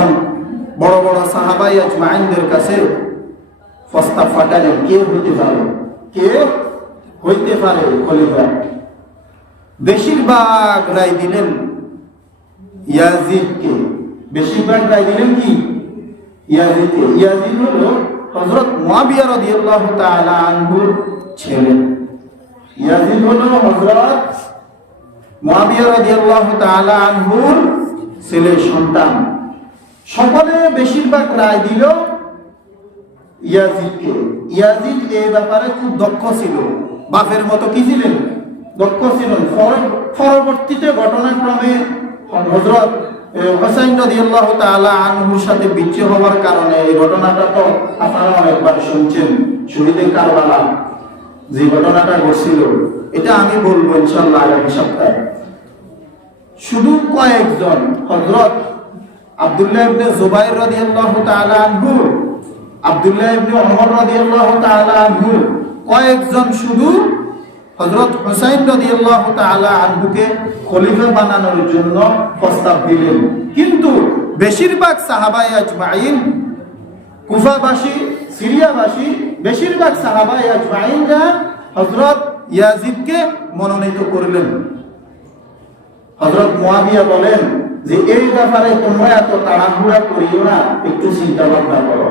তখন বড় বড় সাহাবায়ে আজমাইনদের কাছে প্রস্তাব পাঠালেন, কে হইতে পারে খলিফা। বেশিরভাগ রায় দিলেন ইয়াজিদকে। বেশিরভাগ রায় দিলেন কি? ইয়াজিদকে। ইয়াজিদ হলো হযরত মুয়াবিয়া রাদিয়াল্লাহু তাআলা আনহুর ছেলে। ইয়াজিদ হলো হযরত মুয়াবিয়া রাদিয়াল্লাহু তাআলা আনহুর ছেলে সন্তান। সকলে বেশিরভাগ রায় দিল ইয়াজিদকে। ইয়াজিদ এই ব্যাপারে খুব দক্ষ ছিল, বাপের মতো কি ছিলেন? দক্ষ ছিলেন। পরবর্তীতে ঘটনাক্রমে হযরত হুসাইন রাদিয়াল্লাহু তাআলা আনহুর সাথে বিচ্ছেদ হওয়ার কারণে, এই ঘটনাটা তো আপনারা অনেকবার শুনছেন, শহীদে কারবালা যে ঘটনাটা ঘটছিল, এটা আমি বলবো ইনশাআল্লাহ আগামী সপ্তাহে। শুধু কয়েকজন, হযরত আব্দুল্লাহ ইবনে জুবাইর রাদিয়াল্লাহু তাআলা আনহু, আব্দুল্লাহ ইবনে ওমর রাদিয়াল্লাহু তাআলা আনহু, কয়েকজন শুধু হযরত হুসাইন রাদিয়াল্লাহু তাআলা আনহুকে খলিফা বানানোর জন্য প্রস্তাব দিলেন। কিন্তু বেশিরভাগ সাহাবায়ে আজমাইন, কুফাবাসী, সিরিয়াবাসী, বেশিরভাগ সাহাবায়ে আজমাইনরা হযরত ইয়াজিদকে মনোনীত করলেন। হযরত মুয়াবিয়া বলেন যে এই ব্যাপারে তোমরা এত তাড়াহুড়া করিও না, একটু চিন্তা ভাবনা করো।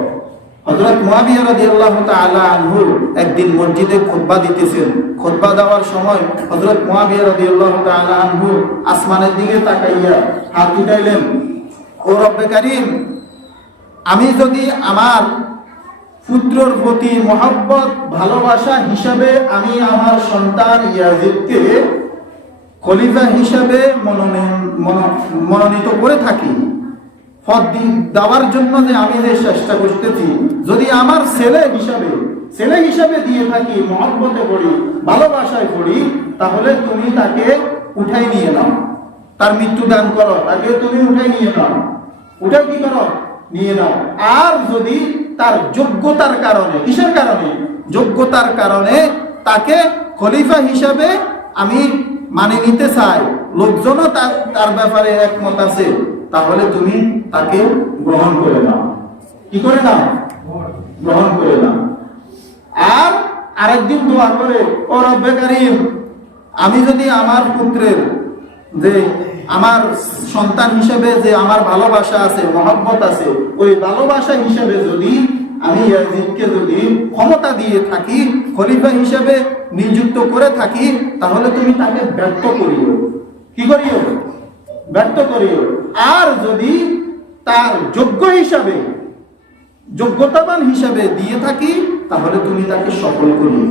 হযরত মুয়াবিয়া রাদিয়াল্লাহু তাআলা আনহু একদিন মসজিদে খুতবা দিতেছেন। খুতবা দেওয়ার সময় হযরত মুয়াবিয়া রাদিয়াল্লাহু তাআলা আনহু আসমানের দিকে তাকাইয়া হাত উঠাইলেন, ও রব্বে কারীম, আমি যদি আমার পুত্রর প্রতি মহব্বত ভালোবাসা হিসাবে আমি আমার সন্তান ইয়াজিদকে খলিফা হিসাবে মনোনীত করে থাকি, পদ দেওয়ার জন্য যে আমি যে চেষ্টা করতেছি, যদি আমার ছেলে হিসাবে দিয়ে থাকি, মহব্বতে পড়ি, ভালোবাসায় পড়ি, তাহলে তুমি তাকে উঠাই নিয়ে নাও, তার মৃত্যু দান করো, তাকে তুমি উঠাই নিয়ে নাও, উঠাই কি করো? নিয়ে নাও। আর যদি তার যোগ্যতার কারণে, কিসের কারণে? যোগ্যতার কারণে তাকে খলিফা হিসাবে আমি মানে নিতে চাই, লোকজনও তার ব্যাপারে একমত আছে, তাহলে তুমি তাকে গ্রহণ করে নাও। কি করে নাও? গ্রহণ করে নাও। আর আরেকদিন দোয়া করে, ও রব্বে কারীম, আমি যদি আমার পুত্রের, যে আমার সন্তান হিসেবে যে আমার ভালোবাসা আছে, মহব্বত আছে, ওই ভালোবাসা হিসেবে যদি আমি ইয়াজিদকে যদি ক্ষমতা দিয়ে থাকি, খলিফা হিসেবে নিযুক্ত করে থাকি, তাহলে তুমি তাকে ব্যর্থ করিও। কি করিও? ব্যর্থ করিও। আর যদি তার যোগ্যতাবান হিসাবে দিয়ে থাকি, তাহলে তুমি তাকে সফল করিও।